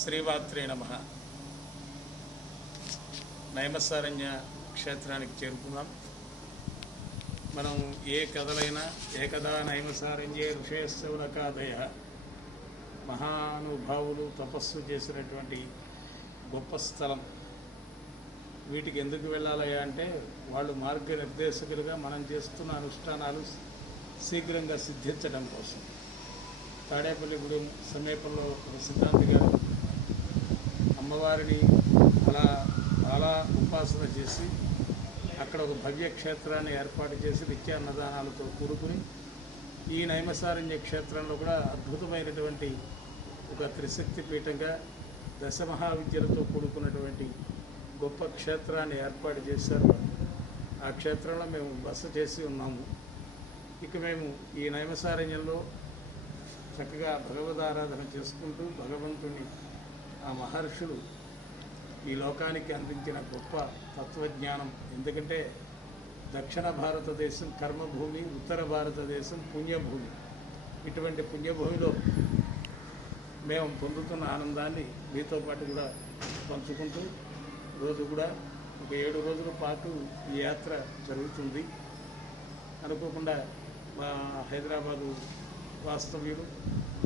శ్రీమాత్రే నమః. నైమసారణ్య క్షేత్రానికి చేరుకున్నాం. మనం ఏ కథలైనా ఏకదా నైమసారణ్యే ఋషేశ్వరకాదయ మహానుభావులు తపస్సు చేసినటువంటి గొప్ప స్థలం. వీటికి ఎందుకు వెళ్ళాలయ్యా అంటే వాళ్ళు మార్గనిర్దేశకులుగా మనం చేస్తున్న అనుష్ఠానాలు శీఘ్రంగా సిద్ధించడం కోసం. తాడేపల్లిగూడెం సమీపంలో ఒక సిద్ధాంతి గారు అమ్మవారిని అలా చాలా ఉపాసన చేసి అక్కడ ఒక భవ్య క్షేత్రాన్ని ఏర్పాటు చేసి నిత్యాన్నదానాలతో కూడుకుని ఈ నైమసారణ్య క్షేత్రంలో కూడా అద్భుతమైనటువంటి ఒక త్రిశక్తి పీఠంగా దశమహావిద్యలతో కూడుకున్నటువంటి గొప్ప క్షేత్రాన్ని ఏర్పాటు చేశారు. ఆ క్షేత్రంలో మేము బస చేసి ఉన్నాము. ఇక మేము ఈ నైమసారణ్యంలో చక్కగా భగవదారాధన చేసుకుంటూ భగవంతుని ఆ మహర్షులు ఈ లోకానికి అందించిన గొప్ప తత్వజ్ఞానం. ఎందుకంటే దక్షిణ భారతదేశం కర్మభూమి, ఉత్తర భారతదేశం పుణ్యభూమి. ఇటువంటి పుణ్యభూమిలో మేము పొందుతున్న ఆనందాన్ని మీతో పాటు కూడా పంచుకుంటూ రోజు కూడా ఒక 7 రోజుల పాటు ఈ యాత్ర జరుగుతుంది. అనుకోకుండా మా హైదరాబాదు వాస్తవ్యులు,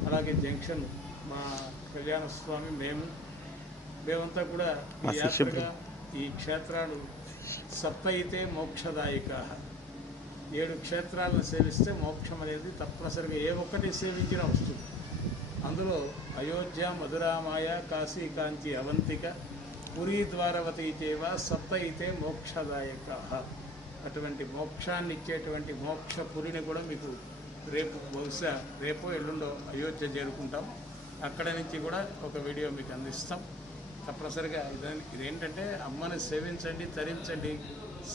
అలాగే జంక్షన్ మా కళ్యాణస్వామి, మేమంతా కూడా ఈ యాత్రగా ఈ క్షేత్రాలు సప్తయితే మోక్షదాయిక. 7 క్షేత్రాలను సేవిస్తే మోక్షం అనేది తప్పనిసరిగా ఏ ఒక్కటి సేవించినా వస్తుంది. అందులో అయోధ్య, మధురామాయ, కాశీ, కాంచి, అవంతిక, పురీ, ద్వారవతి చేవ సప్తయితే మోక్షదాయక. అటువంటి మోక్షాన్ని ఇచ్చేటువంటి మోక్షపురిని కూడా మీకు రేపు బహుశా రేపో ఎల్లుండో అయోధ్య చేరుకుంటాం. అక్కడ నుంచి కూడా ఒక వీడియో మీకు అందిస్తాం. తప్పనిసరిగా ఇదేంటంటే అమ్మని సేవించండి, తరించండి.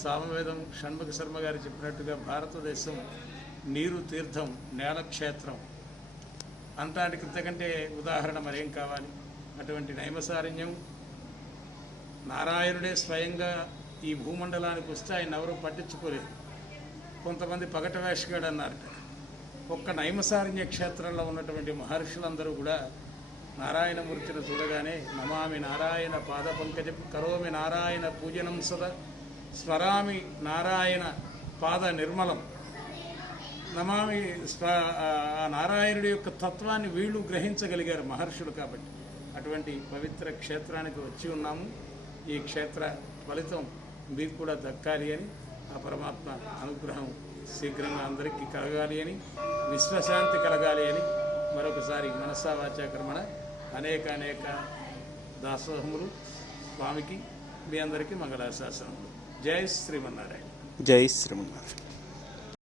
సామవేదం షణ్ముఖ శర్మ గారు చెప్పినట్టుగా భారతదేశం నీరు, తీర్థం, నేల, క్షేత్రం అంతటికి ఇంతకంటే ఉదాహరణ మరేం కావాలి? అటువంటి నైమసారణ్యం నారాయణుడే స్వయంగా ఈ భూమండలానికి వస్తే ఆయన ఎవరూ పట్టించుకోలేదు. కొంతమంది పగట వేషగాడు అన్నారట. ఒక్క నైమసారణ్య క్షేత్రంలో ఉన్నటువంటి మహర్షులందరూ కూడా నారాయణమూర్తిని చూడగానే నమామి నారాయణ పాద పంకజం, కరోమి నారాయణ పూజనం సదా, స్మరామి నారాయణ పాద నిర్మలం. నమామి ఆ నారాయణుడి యొక్క తత్వాన్ని వీళ్ళు గ్రహించగలిగారు మహర్షులు. కాబట్టి అటువంటి పవిత్ర క్షేత్రానికి వచ్చి ఉన్నాము. ఈ క్షేత్ర ఫలితం మీకు కూడా దక్కాలి అని, ఆ పరమాత్మ అనుగ్రహం శీఘ్రంగా అందరికీ కలగాలి అని, విశ్వశాంతి కలగాలి అని మరొకసారి మనసా వాచా కర్మణ అనేక దాసోహములు స్వామికి, మీ అందరికీ మంగళాశాసనములు. జై శ్రీమన్నారాయణ. జై శ్రీమన్నారాయణ.